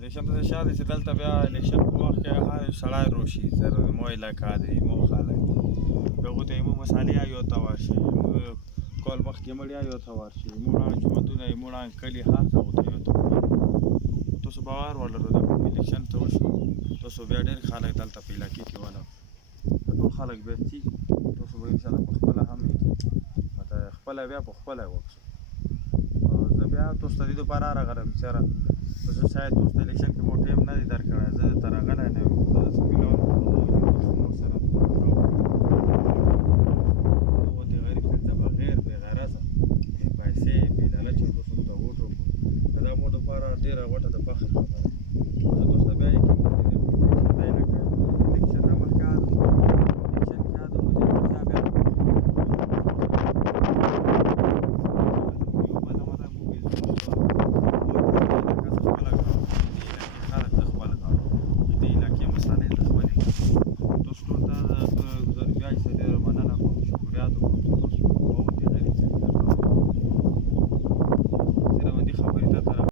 الیکشن ته شاته چې دلته بیا الیکشن په وخت کې هر سړی روشي زر مو علاقه دی مو خلک دي هغو ته یې مو مسالې یو ته ورشي مو کال مخکې مړیا یو ته ورشي مو وړاندې جوماتونه یې مو وړاندې کلي هر څه هغو ته یو ته ورشي تاسو باور ولرئ دا کوم الیکشن ته وشو تاسو بیا ډېر خلک دلته په علاقې کې ولرئ ټول خلک بیا ځي تاسو به انشاءالله په خپله هم مته خپله بیا په خپله وکړو زه بیا تاسو ته دې دپاره راغلم بېچاره زه شاید تاسو ته الیکشن کې مو ټایم نه دی درکړی زه درته راغلی نه یم زه داسې مېلمه مور سره غوندې غریب سړي ته بغیر بې غرضه بې پیسې بې لالچه تاسو موږ ته ووټ وکړو دا مو دپاره ډېره غوټه د فخر خبره زه تاسو ته بیا یقین درکوم خدای نه کړي الیکشن نه مخکې الیکشن کې عدم و دې بیا بیا خلک د خپله کوم دې علاقې مسالې د خپلې تاسو ټول ته